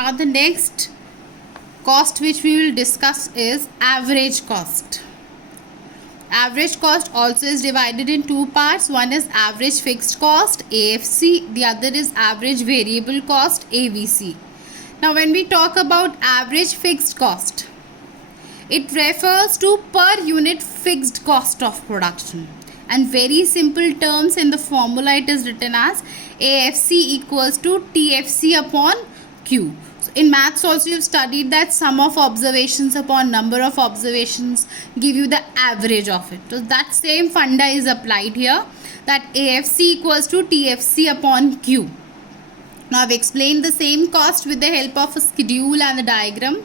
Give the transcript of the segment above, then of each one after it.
Now the next cost which we will discuss is average cost. Average cost also is divided in two parts. One is average fixed cost, AFC. The other is average variable cost, AVC. Now when we talk about average fixed cost, it refers to per unit fixed cost of production. And very simple terms in the formula it is written as AFC equals to TFC upon Q. So in maths also you have studied that sum of observations upon number of observations give you the average of it. So that same funda is applied here, that AFC equals to TFC upon Q. Now I've explained the same cost with the help of a schedule and a diagram,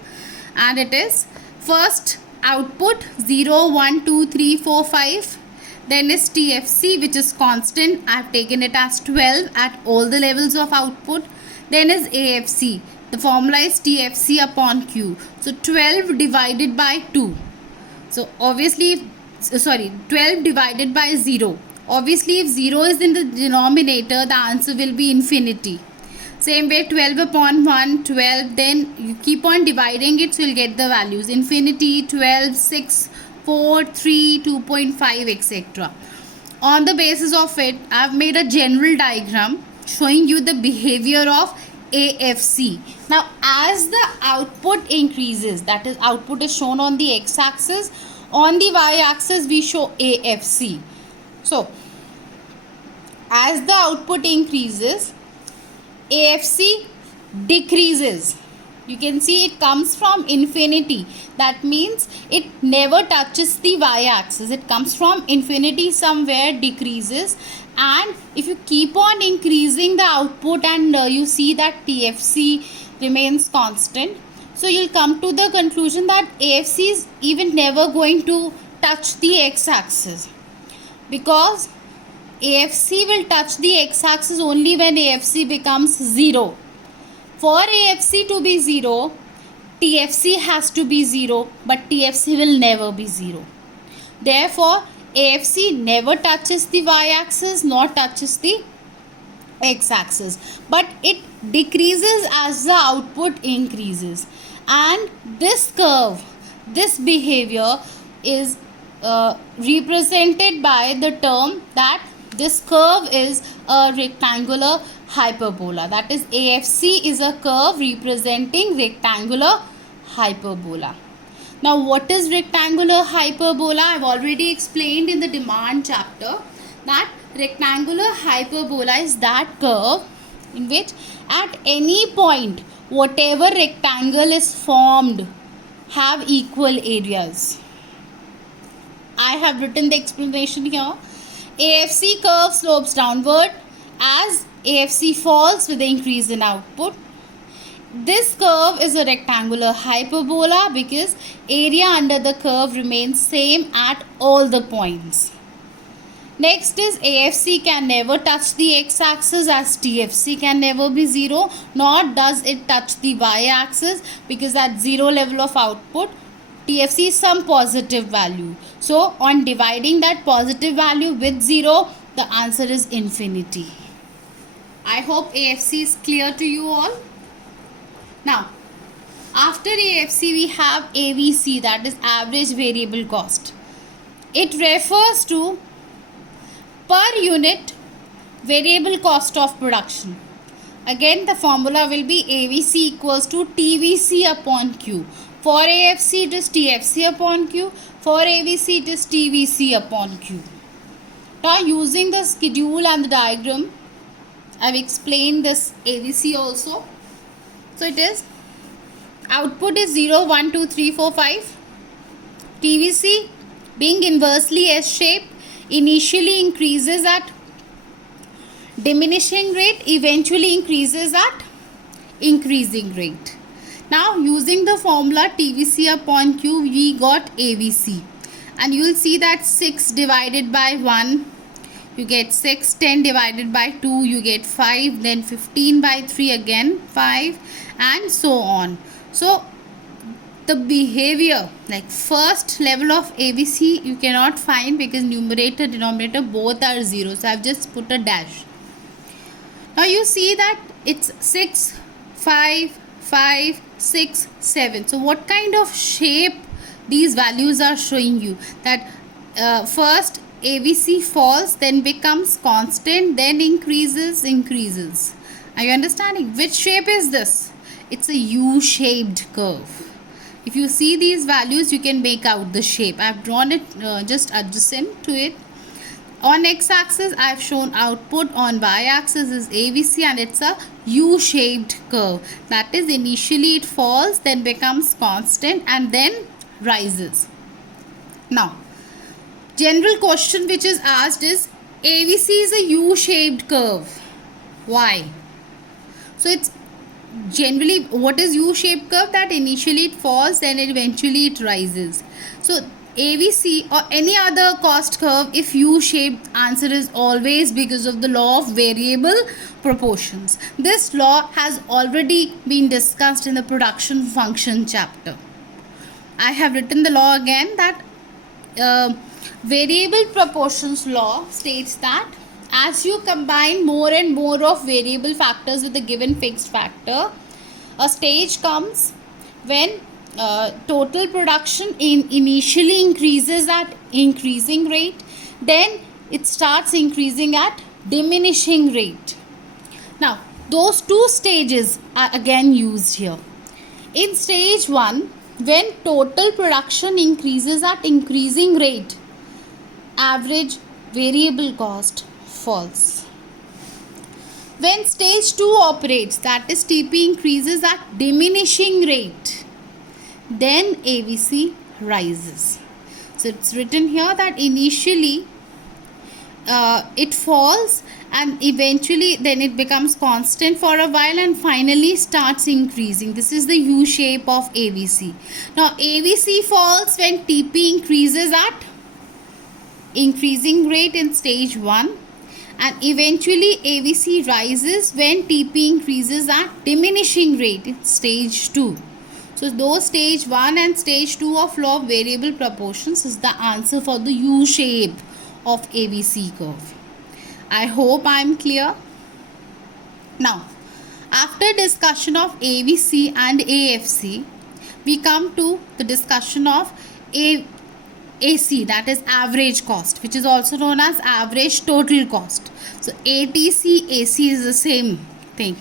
and it is first output 0, 1, 2, 3, 4, 5. Then is TFC, which is constant. I have taken it as 12 at all the levels of output. Then is AFC. The formula is TFC upon Q. So 12 divided by 2. So obviously, 12 divided by 0. Obviously, if 0 is in the denominator, the answer will be infinity. Same way, 12 upon 1, 12. Then you keep on dividing it, so you'll get the values. Infinity, 12, 6, 4, 3, 2.5, etc. On the basis of it, I have made a general diagram showing you the behavior of AFC. Now, as the output increases, that is, output is shown on the x-axis, on the y-axis we show AFC. So, as the output increases, AFC decreases. You can see it comes from infinity. That means it never touches the y-axis. It comes from infinity somewhere, decreases. And if you keep on increasing the output and you see that TFC remains constant, so you'll come to the conclusion that AFC is even never going to touch the x-axis, because AFC will touch the x-axis only when AFC becomes 0. For AFC to be 0, TFC has to be 0, but TFC will never be 0. Therefore, AFC never touches the y-axis nor touches the x-axis, but it decreases as the output increases. And this curve, this behavior is represented by the term that this curve is a rectangular hyperbola. That is, AFC is a curve representing rectangular hyperbola. Now, what is rectangular hyperbola? I have already explained in the demand chapter that rectangular hyperbola is that curve in which at any point whatever rectangle is formed have equal areas. I have written the explanation here. AFC curve slopes downward as AFC falls with the increase in output. This curve is a rectangular hyperbola because area under the curve remains same at all the points. Next is AFC can never touch the x-axis as TFC can never be 0, nor does it touch the y-axis, because at 0 level of output TFC is some positive value. So on dividing that positive value with 0, the answer is infinity. I hope AFC is clear to you all. Now, after AFC we have AVC, that is average variable cost. It refers to per unit variable cost of production. Again, the formula will be AVC equals to TVC upon Q. For AFC it is TFC upon Q. For AVC it is TVC upon Q. Now, using the schedule and the diagram, I have explained this AVC also. So it is output is 0, 1, 2, 3, 4, 5. TVC being inversely S-shaped initially increases at diminishing rate, eventually increases at increasing rate. Now using the formula TVC upon Q, we got AVC, and you will see that 6 divided by 1 you get 6, 10 divided by 2 you get 5, then 15 by 3 again 5, and so on. So the behavior, like first level of AVC you cannot find because numerator denominator both are 0, so I have just put a dash. Now you see that it's 6, 5, 5, 6, 7. So what kind of shape these values are showing you? That first ABC falls, then becomes constant, then increases. Are you understanding? Which shape is this? It's a U-shaped curve. If you see these values, you can make out the shape. I've drawn it just adjacent to it. On x-axis, I've shown output. On y-axis is ABC, and it's a U-shaped curve. That is, initially it falls, then becomes constant, and then rises. Now, general question which is asked is, ABC is a U-shaped curve. Why? So it's generally, what is U-shaped curve? That initially it falls, then eventually it rises. So ABC or any other cost curve, if U-shaped, answer is always because of the law of variable proportions. This law has already been discussed in the production function chapter. I have written the law again, that variable proportions law states that as you combine more and more of variable factors with a given fixed factor, a stage comes when total production initially increases at increasing rate, then it starts increasing at diminishing rate. Now, those two stages are again used here. In stage 1, when total production increases at increasing rate, average variable cost falls. When stage 2 operates, that is TP increases at diminishing rate, then ABC rises. So it's written here that initially it falls, and eventually then it becomes constant for a while, and finally starts increasing. This is the U shape of ABC. Now ABC falls when TP increases at increasing rate in stage 1, and eventually ABC rises when TP increases at diminishing rate in stage 2. So those stage 1 and stage 2 of law of variable proportions is the answer for the U shape of ABC curve. I hope I am clear. Now, after discussion of ABC and AFC, we come to the discussion of AC, that is average cost, which is also known as average total cost. So ATC, AC is the same thing.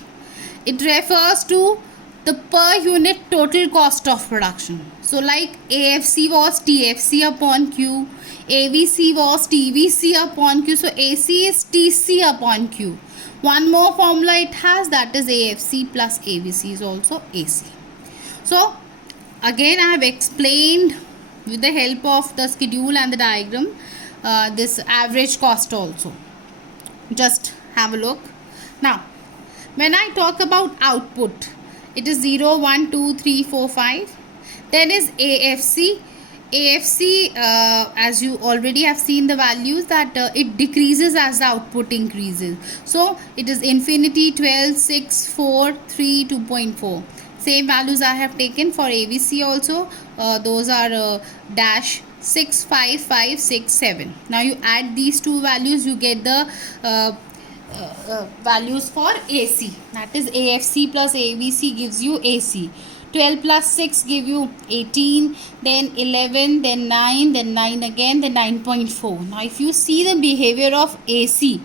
It refers to the per unit total cost of production. So like AFC was TFC upon Q, AVC was TVC upon Q, so AC is TC upon Q. One more formula it has, that is AFC plus AVC is also AC. So again I have explained with the help of the schedule and the diagram this average cost also. Just have a look. Now when I talk about output, it is 0, 1, 2, 3, 4, 5. Then is AFC. AFC, as you already have seen the values, that it decreases as the output increases. So it is infinity, 12, 6, 4, 3, 2.4. Same values I have taken for AVC also. Those are dash 6, 5, 5, 6, 7. Now you add these two values, you get the values for AC. That is AFC plus AVC gives you AC. 12 plus 6 give you 18, then 11, then 9, then 9 again, then 9.4. Now if you see the behavior of AC,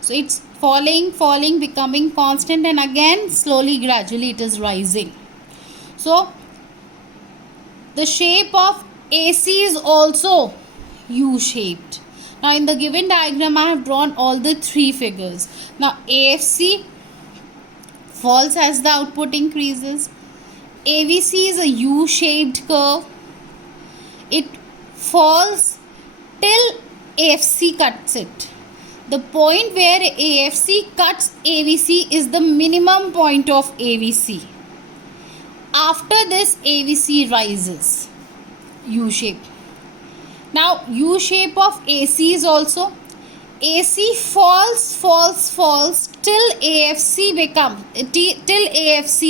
so it's falling, becoming constant, and again slowly, gradually it is rising. So the shape of AC is also U-shaped. Now in the given diagram I have drawn all the three figures. Now AFC falls as the output increases. AVC is a U-shaped curve. It falls till AFC cuts it. The point where AFC cuts AVC is the minimum point of AVC. After this AVC rises. U-shape. Now U-shape of AC is also, AC falls till AFC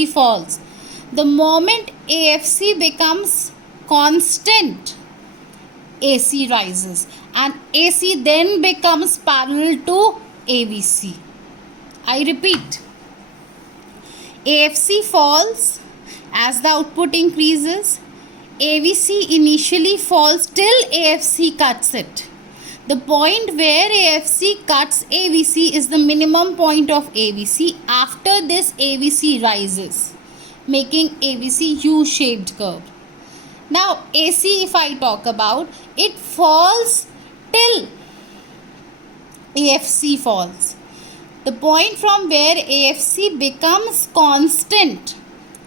falls. The moment AFC becomes constant, AC rises, and AC then becomes parallel to AVC. I repeat, AFC falls as the output increases. AVC initially falls till AFC cuts it. The point where AFC cuts AVC is the minimum point of AVC. After this, AVC rises, making AVC U-shaped curve. Now AC, if I talk about, it falls till AFC falls. The point from where AFC becomes constant,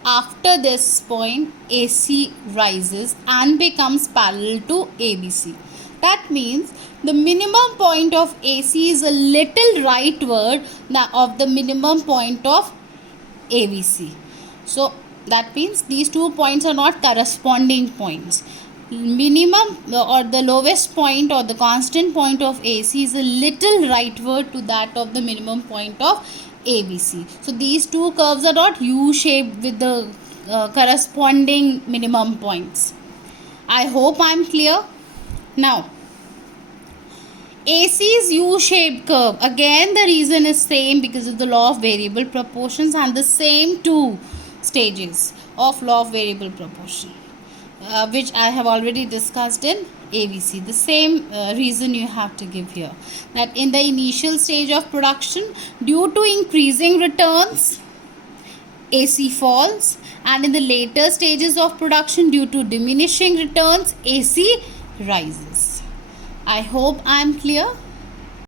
after this point AC rises and becomes parallel to ABC. That means the minimum point of AC is a little rightward of the minimum point of ABC. So that means these 2 points are not corresponding points. Minimum or the lowest point or the constant point of AC is a little rightward to that of the minimum point of ABC. So these two curves are not U-shaped with the corresponding minimum points. I hope I am clear. Now AC's U-shaped curve, again the reason is same because of the law of variable proportions and the same two stages of law of variable proportion, which I have already discussed in AVC. The same reason you have to give here, that in the initial stage of production, due to increasing returns, AC falls, and in the later stages of production, due to diminishing returns, AC rises. I hope I am clear.